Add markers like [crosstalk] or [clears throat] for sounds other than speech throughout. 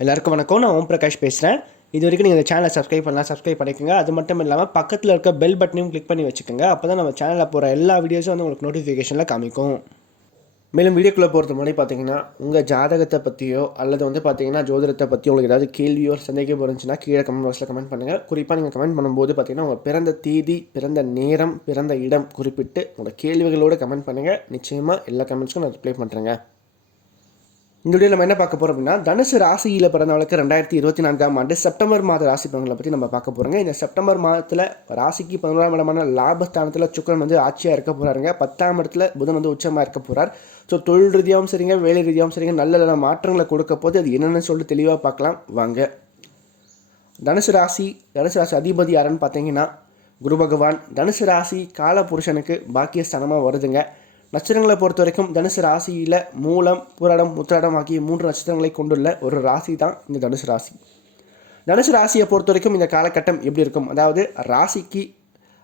எல்லாருக்கும் வணக்கம். நான் ஓம் பிரகாஷ் பேசுகிறேன் இது வரைக்கும் நீங்கள் இந்த சேனலை சப்ஸ்கிரைப் பண்ணலாம் சப்ஸ்கிரைப் பண்ணிக்கோங்க. அது மட்டும் இல்லாமல் பக்கத்தில் இருக்க பெல் பட்டனையும் கிளிக் பண்ணி வச்சுக்கோங்க. அப்போ தான் நம்ம சேனலில் போகிற எல்லா வீடியோஸும் வந்து உங்களுக்கு நோட்டிஃபிகேஷனில் காமிக்கும். மேலும் வீடியோக்குள்ளே போகிறது முன்னாடி பார்த்தீங்கன்னா உங்கள் ஜாதகத்தை பற்றியோ அல்லது வந்து பார்த்தீங்கன்னா ஜோதிடத்தை பற்றியோ உங்களுக்கு ஏதாவது கேள்வியோ சந்தேகம் இருந்துச்சுன்னா கீழே கமெண்ட் பாக்ஸில் கமெண்ட் பண்ணுங்கள் குறிப்பாக நீங்கள் கமெண்ட் பண்ணும்போது பார்த்தீங்கன்னா உங்கள் பிறந்த தேதி பிறந்த நேரம் பிறந்த இடம் குறிப்பிட்டு உங்களோட கேள்விகளோடு கமெண்ட் பண்ணுங்கள் நிச்சயமாக எல்லா கமெண்ட்ஸ்க்கும் நான் ரிப்ளை பண்ணுறேங்க இந்த வீடியோ நம்ம என்ன பார்க்க போகிறோம் அப்படின்னா தனுசு ராசியில் பிறந்தவளுக்கு ரெண்டாயிரத்தி இருபத்தி நான்காம் ஆண்டு செப்டம்பர் மாத ராசி பலன்களை பற்றி நம்ம பார்க்க போகிறோங்க இந்த செப்டம்பர் மாதத்தில் ராசிக்கு பதினோராம் இடமான லாபஸ்தானத்தில் சுக்கரன் வந்து ஆட்சியாக இருக்க போகிறாருங்க பத்தாம் இடத்துல புதன் வந்து உச்சமாக இருக்க போகிறார் ஸோ தொழில் ரீதியாகவும் சரிங்க வேலை ரீதியாகவும் சரிங்க நல்ல நல்ல மாற்றங்களை கொடுக்க போது அது என்னென்னு சொல்லிட்டு தெளிவாக பார்க்கலாம். வாங்க. தனுசு ராசி தனுசு ராசி அதிபதி யாருன்னு பார்த்தீங்கன்னா குரு பகவான். தனுசு ராசி காலபுருஷனுக்கு பாக்கியஸ்தானமாக வருதுங்க. நட்சத்திரங்களை பொறுத்த வரைக்கும் தனுசு ராசியில் மூலம் புரடம் உத்திராடம் ஆகிய மூன்று நட்சத்திரங்களை கொண்டுள்ள ஒரு ராசி தான் இந்த தனுசு ராசி. தனுசு ராசியை பொறுத்த வரைக்கும் இந்த காலகட்டம் எப்படி இருக்கும்? அதாவது ராசிக்கு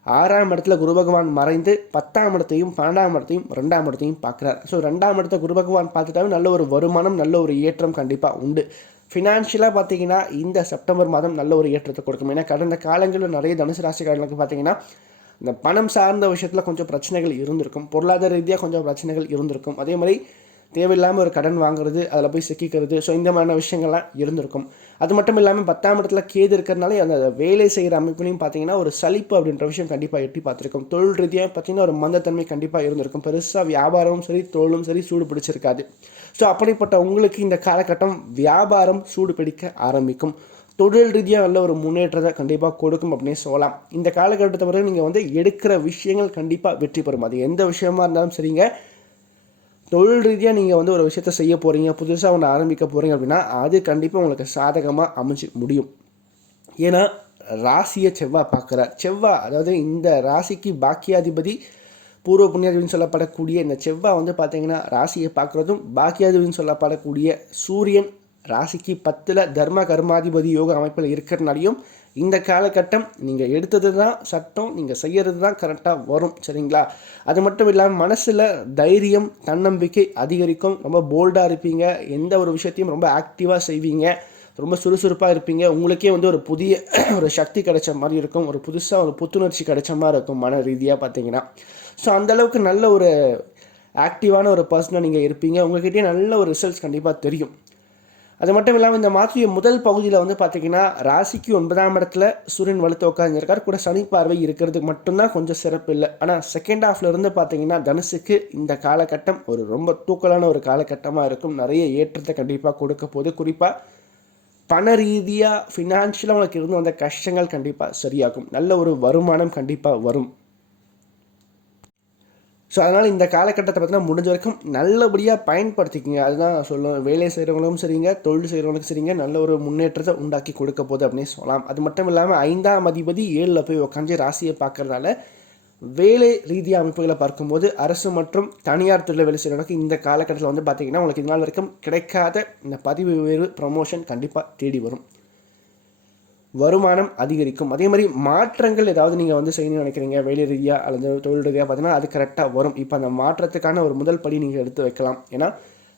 ஆறாம் இடத்துல குரு பகவான் மறைந்து பத்தாம் இடத்தையும் பன்னெண்டாம் இடத்தையும் ரெண்டாம் இடத்தையும் பார்க்குறார். ஸோ ரெண்டாம் இடத்த குரு பகவான் பார்த்துட்டாலும் நல்ல ஒரு வருமானம் நல்ல ஒரு ஏற்றம் கண்டிப்பாக உண்டு. ஃபினான்ஷியலாக பார்த்தீங்கன்னா இந்த செப்டம்பர் மாதம் நல்ல ஒரு ஏற்றத்தை கொடுக்கும். ஏன்னா கடந்த காலங்களில் நிறைய தனுசு ராசிக்காரர்களுக்கு பார்த்தீங்கன்னா இந்த பணம் சார்ந்த விஷயத்தில் கொஞ்சம் பிரச்சனைகள் இருந்திருக்கும். பொருளாதார ரீதியாக கொஞ்சம் பிரச்சனைகள் இருந்திருக்கும். அதே மாதிரி தேவையில்லாமல் ஒரு கடன் வாங்குறது அதில் போய் சிக்கிக்கிறது. ஸோ இந்த மாதிரியான விஷயங்கள்லாம் இருந்திருக்கும். அது மட்டும் இல்லாமல் பத்தாம் இடத்துல கேது இருக்கிறதுனால அந்த வேலை செய்கிற அமைப்புலையும் பார்த்தீங்கன்னா ஒரு சலிப்பு அப்படின்ற விஷயம் கண்டிப்பாக எட்டி பார்த்துருக்கும் தொழில் ரீதியாக பார்த்தீங்கன்னா ஒரு மந்தத்தன்மை கண்டிப்பாக இருந்திருக்கும். பெருசாக வியாபாரமும் சரி தொழிலும் சரி சூடு பிடிச்சிருக்காது. ஸோ அப்படிப்பட்ட உங்களுக்கு இந்த காலகட்டம் வியாபாரம் சூடு பிடிக்க ஆரம்பிக்கும். தொழில் ரீதியாக நல்ல ஒரு முன்னேற்றத்தை கண்டிப்பாக கொடுக்கும் அப்படின்னு சொல்லலாம். இந்த காலகட்டத்தை பிறகு நீங்கள் வந்து எடுக்கிற விஷயங்கள் கண்டிப்பாக வெற்றி பெறும். அது எந்த விஷயமா இருந்தாலும் சரிங்க. தொழில் ரீதியாக நீங்கள் வந்து ஒரு விஷயத்த செய்ய போகிறீங்க புதுசாக ஒன்று ஆரம்பிக்க போகிறீங்க அப்படின்னா அது கண்டிப்பாக உங்களுக்கு சாதகமாக அமைஞ்சு முடியும். ஏன்னா ராசியை செவ்வாய் பார்க்குறார். செவ்வாய் அதாவது இந்த ராசிக்கு பாக்கியாதிபதி பூர்வ புண்ணியாதிபதினு சொல்லப்படக்கூடிய இந்த செவ்வாய் வந்து பார்த்தீங்கன்னா ராசியை பார்க்குறதும் பாக்கியாதிபதினு சொல்லப்படக்கூடிய சூரியன் ராசிக்கு பத்தில் தர்ம கர்மாதிபதி யோக அமைப்பில் இருக்கிறனாலையும் இந்த காலகட்டம் நீங்கள் எடுத்தது தான் சட்டம் நீங்கள் செய்கிறது தான் கரெக்டாக வரும் சரிங்களா? அது மட்டும் இல்லாமல் மனசில் தைரியம் தன்னம்பிக்கை அதிகரிக்கும். ரொம்ப போல்டாக இருப்பீங்க. எந்த ஒரு விஷயத்தையும் ரொம்ப ஆக்டிவாக செய்வீங்க. ரொம்ப சுறுசுறுப்பாக இருப்பீங்க. உங்களுக்கே வந்து ஒரு புதிய [clears throat] ஒரு சக்தி கிடைச்ச மாதிரி இருக்கும். ஒரு புதுசாக ஒரு புத்துணர்ச்சி கிடைச்ச மாதிரி இருக்கும் மன ரீதியாக பார்த்தீங்கன்னா ஸோ அந்தளவுக்கு நல்ல ஒரு ஆக்டிவான ஒரு பர்சனாக நீங்கள் இருப்பீங்க. உங்கள்கிட்டயே நல்ல ஒரு ரிசல்ட்ஸ் கண்டிப்பாக தெரியும். அது மட்டும் இல்லாமல் இந்த மாற்றிய முதல் பகுதியில் வந்து பார்த்தீங்கன்னா ராசிக்கு ஒன்பதாம் இடத்துல சூரியன் வலுத்து உட்காந்துருக்கார் கூட சனி பார்வை இருக்கிறதுக்கு மட்டும்தான் கொஞ்சம் சிறப்பு இல்லை. ஆனால் செகண்ட் ஹாஃப்ல இருந்து பார்த்தீங்கன்னா தனுசுக்கு இந்த காலகட்டம் ஒரு ரொம்ப தூக்கலான ஒரு காலகட்டமாக இருக்கும். நிறைய ஏற்றத்தை கண்டிப்பாக கொடுக்க போது குறிப்பாக பண ரீதியாக ஃபினான்ஷியலாக உங்களுக்கு இருந்து வந்த கஷ்டங்கள் கண்டிப்பாக சரியாகும். நல்ல ஒரு வருமானம் கண்டிப்பாக வரும். ஸோ அதனால் இந்த காலகட்டத்தை பார்த்தீங்கன்னா முடிஞ்ச வரைக்கும் நல்லபடியாக பயன்படுத்திக்கிங்க. அதுதான் சொல்லுவோம் வேலை செய்கிறவங்களும் சரிங்க தொழில் செய்கிறவங்களுக்கும் சரிங்க நல்ல ஒரு முன்னேற்றத்தை உண்டாக்கி கொடுக்க போகுது அப்படின்னு சொல்லலாம். அது மட்டும் இல்லாமல் ஐந்தாம் அதிபதி ஏழில் போய் உட்காந்து ராசியை பார்க்கறதால வேலை ரீதியாக அமைப்புகளை பார்க்கும்போது அரசு மற்றும் தனியார் துறையில் வேலை செய்கிறவங்களுக்கு இந்த காலகட்டத்தில் வந்து பார்த்திங்கன்னா உங்களுக்கு இது நாள் வரைக்கும் கிடைக்காத இந்த பதிவு உயர்வு ப்ரமோஷன் கண்டிப்பாக தேடி வரும். வருமானம் அதிகரிக்கும். அதே மாதிரி மாற்றங்கள் ஏதாவது நீங்கள் வந்து செய்யணும்னு நினைக்கிறீங்க வேலை ரீதியாக அல்லது தொழில் ரீதியாக பார்த்தீங்கன்னா அது கரெக்டாக வரும். இப்போ அந்த மாற்றத்துக்கான ஒரு முதல் படி நீங்கள் எடுத்து வைக்கலாம். ஏன்னா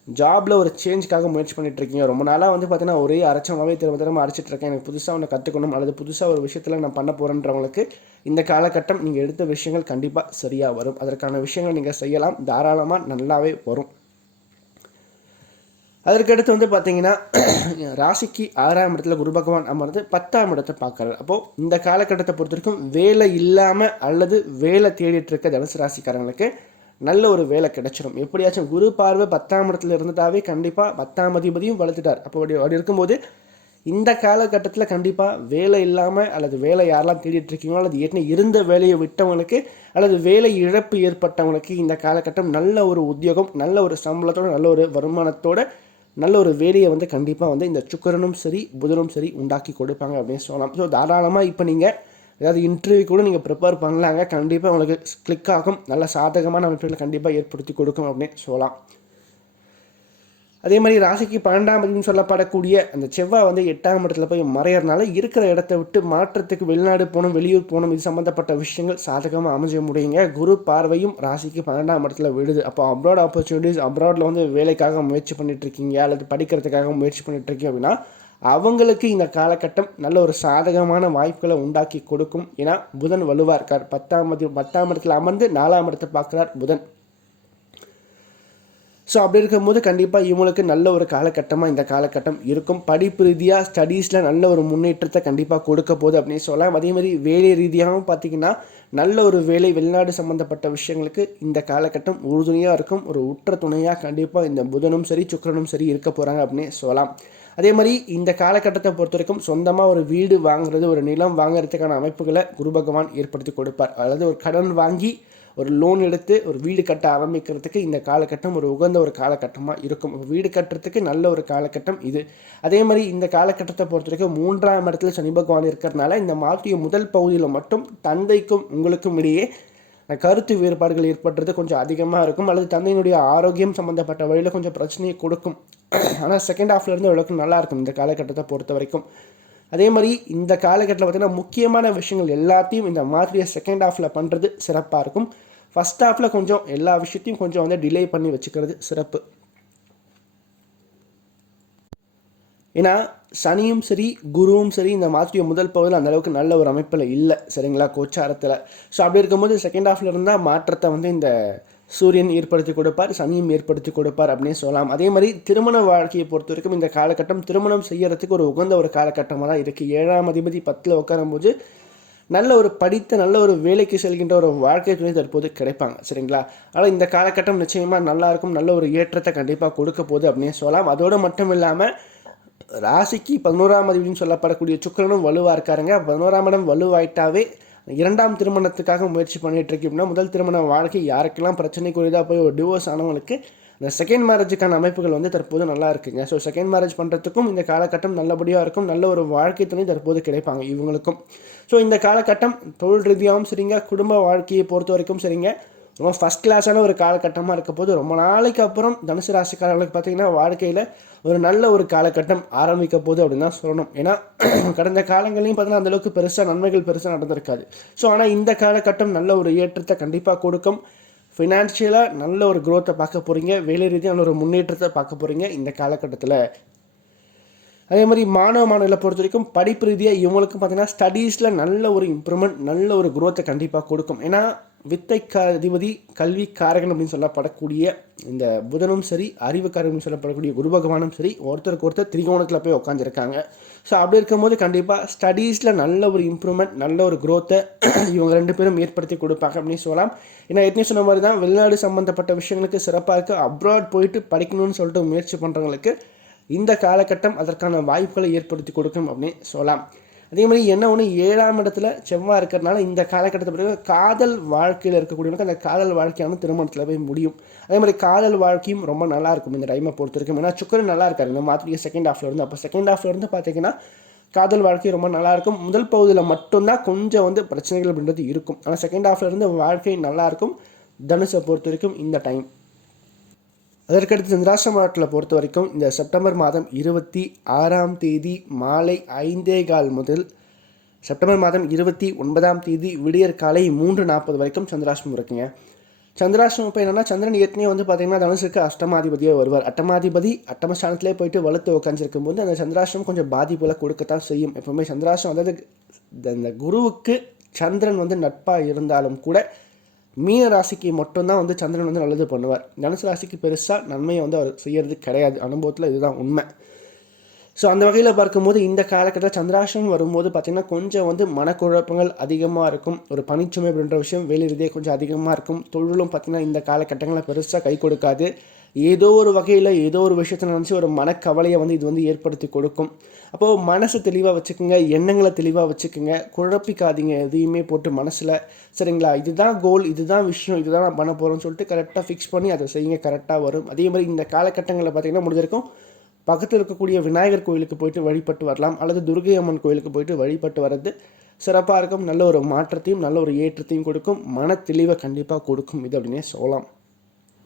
ஜாபில் ஒரு சேஞ்சுக்காக முயற்சி பண்ணிட்டு இருக்கீங்க. ரொம்ப நாளாக வந்து பார்த்தீங்கன்னா ஒரே அரைச்சமாகவே திரும்ப திரும்ப அரைச்சிட்டு இருக்கேன். எனக்கு புதுசாக ஒன்று கற்றுக்கணும் அல்லது புதுசாக ஒரு விஷயத்தில் நான் பண்ண போகிறேன்றவங்களுக்கு இந்த காலகட்டம் நீங்கள் எடுத்த விஷயங்கள் கண்டிப்பாக சரியாக வரும். அதற்கான விஷயங்கள் நீங்கள் செய்யலாம். தாராளமாக நல்லாவே வரும். அதற்கடுத்து வந்து பார்த்தீங்கன்னா [clears throat] ராசிக்கு ஆறாம் இடத்துல குரு பகவான் அமர்ந்து பத்தாம் இடத்தை பார்க்குறாரு. அப்போது இந்த காலகட்டத்தை பொறுத்த வரைக்கும் வேலை இல்லாமல் அல்லது வேலை தேடிட்டு இருக்க தனுசு ராசிக்காரங்களுக்கு நல்ல ஒரு வேலை கிடைச்சிடும் எப்படியாச்சும் குரு பார்வை பத்தாம் இடத்துல இருந்துட்டாவே கண்டிப்பாக பத்தாம் அதிபதியும் வளர்த்துட்டார். அப்போ அப்படி அப்படி இருக்கும்போது இந்த காலகட்டத்தில் கண்டிப்பாக வேலை இல்லாமல் அல்லது வேலை யாரெல்லாம் தேடிட்டு இருக்கீங்களோ அல்லது ஏற்கனவே இருந்த வேலையை விட்டவங்களுக்கு அல்லது வேலை இழப்பு ஏற்பட்டவங்களுக்கு இந்த காலகட்டம் நல்ல ஒரு உத்தியோகம் நல்ல ஒரு சம்பளத்தோடு நல்ல ஒரு வருமானத்தோடு நல்ல ஒரு வேலையை வந்து கண்டிப்பாக வந்து இந்த சுக்கரனும் சரி புதனும் சரி உண்டாக்கி கொடுப்பாங்க அப்படின்னு சொல்லலாம். ஸோ தாராளமாக இப்போ நீங்கள் ஏதாவது இன்டர்வியூ கூட நீங்கள் ப்ரிப்பேர் பண்ணலாங்க. கண்டிப்பாக உங்களுக்கு கிளிக் ஆகும். நல்ல சாதகமான அமைப்புகளை கண்டிப்பாக ஏற்படுத்தி கொடுக்கும் அப்படின்னு சொல்லலாம். அதே மாதிரி ராசிக்கு பன்னெண்டாம் அதிபதினு சொல்லப்படக்கூடிய அந்த செவ்வாய் வந்து எட்டாம் இடத்துல போய் மறையறதுனால இருக்கிற இடத்த விட்டு மாற்றத்துக்கு வெளிநாடு போகணும் வெளியூர் போகணும் இது சம்மந்தப்பட்ட விஷயங்கள் சாதகமாக அமைஞ்ச முடியுங்க. குரு பார்வையும் ராசிக்கு பன்னெண்டாம் இடத்துல விடுது. அப்போ அப்ராட் ஆப்பர்ச்சுனிட்டிஸ் அப்ராடில் வந்து வேலைக்காக முயற்சி பண்ணிட்டு இருக்கீங்க அல்லது படிக்கிறதுக்காக முயற்சி பண்ணிட்டுருக்கீங்க அப்படின்னா அவங்களுக்கு இந்த காலகட்டம் நல்ல ஒரு சாதகமான வாய்ப்புகளை உண்டாக்கி கொடுக்கும். ஏன்னா புதன் வலுவாக இருக்கார். பத்தாம் பத்தாம் இடத்துல அமர்ந்து நாலாம் இடத்தை பார்க்குறார் புதன். ஸோ அப்படி இருக்கும்போது கண்டிப்பாக இவங்களுக்கு நல்ல ஒரு காலகட்டமாக இந்த காலகட்டம் இருக்கும். படிப்பு ரீதியாக ஸ்டடீஸில் நல்ல ஒரு முன்னேற்றத்தை கண்டிப்பாக கொடுக்க போகுது அப்படின்னு சொல்லலாம். அதே மாதிரி வேலை ரீதியாகவும் பார்த்தீங்கன்னா நல்ல ஒரு வேலை வெளிநாடு சம்மந்தப்பட்ட விஷயங்களுக்கு இந்த காலகட்டம் உறுதுணையாக இருக்கும். ஒரு உற்ற துணையாக கண்டிப்பாக இந்த புதனும் சரி சுக்கரனும் சரி இருக்க போகிறாங்க அப்படின்னு சொல்லலாம். அதே மாதிரி இந்த காலகட்டத்தை பொறுத்த வரைக்கும் சொந்தமாக ஒரு வீடு வாங்குறது ஒரு நிலம் வாங்குறதுக்கான அமைப்புகளை குரு பகவான் ஏற்படுத்தி கொடுப்பார். அதாவது ஒரு கடன் வாங்கி ஒரு லோன் எடுத்து ஒரு வீடு கட்ட ஆரம்பிக்கிறதுக்கு இந்த காலகட்டம் ஒரு உகந்த ஒரு காலகட்டமாக இருக்கும். வீடு கட்டுறதுக்கு நல்ல ஒரு காலகட்டம் இது. அதே மாதிரி இந்த காலகட்டத்தை பொறுத்த வரைக்கும் மூன்றாம் இடத்துல சனி பகவான் இருக்கிறதுனால இந்த மாற்றிய முதல் பகுதியில் மட்டும் தந்தைக்கும் உங்களுக்கும் இடையே கருத்து வேறுபாடுகள் ஏற்படுறது கொஞ்சம் அதிகமாக இருக்கும். அல்லது தந்தையினுடைய ஆரோக்கியம் சம்மந்தப்பட்ட வழியில் கொஞ்சம் பிரச்சனையை கொடுக்கும். ஆனால் செகண்ட் ஹாஃப்லேருந்து ஓரளவுக்கு நல்லா இருக்கும் இந்த காலகட்டத்தை பொறுத்த வரைக்கும். அதே மாதிரி இந்த காலகட்டத்தில் பார்த்திங்கன்னா முக்கியமான விஷயங்கள் எல்லாத்தையும் இந்த மாதிரியை செகண்ட் ஹாஃபில் பண்ணுறது சிறப்பாக இருக்கும். ஃபஸ்ட் ஹாஃபில் கொஞ்சம் எல்லா விஷயத்தையும் கொஞ்சம் வந்து டிலே பண்ணி வச்சுக்கிறது சிறப்பு. ஏன்னா சனியும் சரி குருவும் சரி இந்த மாதிரி முதல் பகுதியில் அந்த அளவுக்கு நல்ல ஒரு அமைப்பில் இல்லை சரிங்களா கோச்சாரத்தில். ஸோ அப்படி இருக்கும்போது செகண்ட் ஹாஃபில் இருந்தால் மாற்றத்தை வந்து இந்த சூரியன் ஏற்படுத்தி கொடுப்பார் சனியும் ஏற்படுத்தி கொடுப்பார் அப்படின்னு சொல்லலாம். அதே மாதிரி திருமண வாழ்க்கையை பொறுத்த வரைக்கும் இந்த காலகட்டம் திருமணம் செய்யறதுக்கு ஒரு உகந்த ஒரு காலகட்டமாக தான் இருக்குது ஏழாம் அதிபதி பத்தில் உட்காரும்போது நல்ல ஒரு படித்த நல்ல ஒரு வேலைக்கு செல்கின்ற ஒரு வாழ்க்கை துணை தற்போது கிடைப்பாங்க. சரிங்களா? ஆனால் இந்த காலகட்டம் நிச்சயமாக நல்லாயிருக்கும் நல்ல ஒரு ஏற்றத்தை கண்டிப்பாக கொடுக்க போகுது அப்படின்னு சொல்லலாம். அதோடு மட்டும் இல்லாமல் ராசிக்கு பதினோராம் அதிபதினு சொல்லப்படக்கூடிய சுக்கரனும் வலுவாக இருக்காருங்க. பதினோராம் இடம் வலுவாயிட்டாவே இரண்டாம் திருமணத்துக்காக முயற்சி பண்ணிகிட்டு இருக்கீங்கன்னா முதல் திருமண வாழ்க்கை யாருக்கெல்லாம் பிரச்சனைக்குரியதாக போய் ஒரு டிவோர்ஸ் ஆனவங்களுக்கு இந்த செகண்ட் மேரேஜுக்கான அமைப்புகள் வந்து தற்போது நல்லா இருக்குங்க. ஸோ செகண்ட் மேரேஜ் பண்ணுறதுக்கும் இந்த காலகட்டம் நல்லபடியாக இருக்கும். நல்ல ஒரு வாழ்க்கை துணை தற்போது கிடைப்பாங்க இவங்களுக்கும். ஸோ இந்த காலகட்டம் தொழில் ரீதியாகவும் சரிங்க குடும்ப வாழ்க்கையை பொறுத்த வரைக்கும் சரிங்க. ரொம்ப ஃபஸ்ட் கிளாஸான ஒரு காலகட்டமாக இருக்க போது ரொம்ப நாளைக்கு அப்புறம் தனுசு ராசிக்காரர்களுக்கு பார்த்தீங்கன்னா வாழ்க்கையில் ஒரு நல்ல ஒரு காலகட்டம் ஆரம்பிக்க போகுது அப்படின்னு தான் சொல்லணும். ஏன்னா [clears throat] கடந்த காலங்களையும் பார்த்தீங்கன்னா அந்தளவுக்கு பெருசாக நன்மைகள் பெருசாக நடந்திருக்காது. ஸோ ஆனால் இந்த காலகட்டம் நல்ல ஒரு ஏற்றத்தை கண்டிப்பாக கொடுக்கும். ஃபினான்ஷியலாக நல்ல ஒரு க்ரோத்தை பார்க்க போகிறீங்க வேலை ரீதியான ஒரு முன்னேற்றத்தை பார்க்க போகிறீங்க இந்த காலகட்டத்தில். அதே மாதிரி மாணவ மாணவர்களை பொறுத்த வரைக்கும் படிப்பு ரீதியாக இவங்களுக்கும் பார்த்தீங்கன்னா ஸ்டடீஸில் நல்ல ஒரு இம்ப்ரூவ்மெண்ட் நல்ல ஒரு குரோத்தை கண்டிப்பாக கொடுக்கும். ஏன்னா வித்தை அதிபதி கல்வி காரகன் அப்படின்னு சொல்லப்படக்கூடிய இந்த புதனும் சரி அறிவு காரகன் சொல்லப்படக்கூடிய குரு பகவானும் சரி ஒருத்தருக்கு ஒருத்தர் திரிகோணத்தில் போய் உட்காந்துருக்காங்க ஸோ அப்படி இருக்கும்போது கண்டிப்பாக ஸ்டடீஸில் நல்ல ஒரு இம்ப்ரூவ்மெண்ட் நல்ல ஒரு க்ரோத்தை இவங்க ரெண்டு பேரும் ஏற்படுத்தி கொடுப்பாங்க அப்படின்னு சொல்லலாம். ஏன்னா எத்தனை சொன்ன மாதிரி தான் வெளிநாடு சம்மந்தப்பட்ட விஷயங்களுக்கு சிறப்பாக இருக்குது அப்ராட் போயிட்டு படிக்கணும்னு சொல்லிட்டு முயற்சி பண்ணுறவங்களுக்கு இந்த காலகட்டம் அதற்கான வாய்ப்புகளை ஏற்படுத்தி கொடுக்கும் அப்படின்னு சொல்லலாம். அதே மாதிரி என்ன ஒன்று ஏழாம் இடத்துல செவ்வாய் இருக்கிறதுனால இந்த காலகட்டத்தை பிறகு காதல் வாழ்க்கையில் இருக்கக்கூடியவனுக்கு அந்த காதல் வாழ்க்கையான திருமணத்தில் போய் முடியும். அதே மாதிரி காதல் வாழ்க்கையும் ரொம்ப நல்லா இருக்கும் இந்த டைமை பொறுத்த வரைக்கும். ஏன்னா சுக்கரன் நல்லா இருக்காரு. இந்த மாதிரி செகண்ட் ஹாஃப்ல இருந்து. அப்போ செகண்ட் ஹாஃப்ல இருந்து பார்த்தீங்கன்னா காதல் வாழ்க்கை ரொம்ப நல்லா இருக்கும். முதல் பகுதியில் மட்டும்தான் கொஞ்சம் வந்து பிரச்சனைகள் அப்படின்றது இருக்கும். ஆனால் செகண்ட் ஹாஃப்ல இருந்து வாழ்க்கை நல்லா இருக்கும். தனுஷை பொறுத்த வரைக்கும் இந்த டைம் அதற்கடுத்து சந்திராசிரமத்தில் பொறுத்த வரைக்கும் இந்த செப்டம்பர் மாதம் இருபத்தி ஆறாம் தேதி மாலை ஐந்தே கால் முதல் செப்டம்பர் மாதம் இருபத்தி ஒன்பதாம் தேதி விடியற் காலை மூன்று நாற்பது வரைக்கும் சந்திராசிரமம் இருக்குங்க. சந்திராசிரமம் இப்போ என்னென்னா சந்திரன் ஏற்கனவே வந்து பார்த்தீங்கன்னா தனுசுக்கு அஷ்டமாதிபதியாக வருவார். அட்டமாதிபதி அட்டமஸ்தானத்திலே போயிட்டு வலுத்து உட்காந்துருக்கும் போது அந்த சந்திராசிரமம் கொஞ்சம் பாதிப்புல கொடுக்கத்தான் செய்யும். எப்பவுமே சந்திராசிரமம் அதாவது இந்த குருவுக்கு சந்திரன் வந்து நட்பாக இருந்தாலும் கூட மீன ராசிக்கு மட்டும்தான் வந்து சந்திரன் வந்து நல்லது பண்ணுவார். தனுசு ராசிக்கு பெருசாக நன்மையை வந்து அவர் செய்யறது கிடையாது. அனுபவத்தில் இதுதான் உண்மை. ஸோ அந்த வகையில் பார்க்கும்போது இந்த காலகட்டத்தில் சந்திராசிரமம் வரும்போது பார்த்திங்கன்னா கொஞ்சம் வந்து மனக்குழப்பங்கள் அதிகமாக இருக்கும். ஒரு பனிச்சுமை அப்படின்ற விஷயம் வெளியிறதே கொஞ்சம் அதிகமாக இருக்கும். தொழிலும் பார்த்திங்கன்னா இந்த காலகட்டங்களில் பெருசாக கை கொடுக்காது. ஏதோ ஒரு வகையில் ஏதோ ஒரு விஷயத்தை நினச்சி ஒரு மனக்கவலையை வந்து இது வந்து ஏற்படுத்தி கொடுக்கும். அப்போது மனசை தெளிவாக வச்சுக்கோங்க எண்ணங்களை தெளிவாக வச்சுக்கோங்க. குழப்பிக்காதீங்க எதையுமே போட்டு மனசில். சரிங்களா? இதுதான் கோல் இதுதான் விஷயம் இதுதான் நான் பண்ண போகிறோம்னு சொல்லிட்டு கரெக்டாக ஃபிக்ஸ் பண்ணி அதை செய்யுங்க கரெக்டாக வரும். அதே மாதிரி இந்த காலகட்டங்களில் பார்த்திங்கன்னா முடிஞ்சிருக்கும். பக்கத்தில் இருக்கக்கூடிய விநாயகர் கோயிலுக்கு போயிட்டு வழிபட்டு வரலாம் அல்லது துர்கை அம்மன் கோயிலுக்கு போயிட்டு வழிபட்டு வர்றது சிறப்பாக இருக்கும். நல்ல ஒரு மாற்றத்தையும் நல்ல ஒரு ஏற்றத்தையும் கொடுக்கும். மன தெளிவை கண்டிப்பாக கொடுக்கும். இது அப்படின்னே சொல்லலாம்.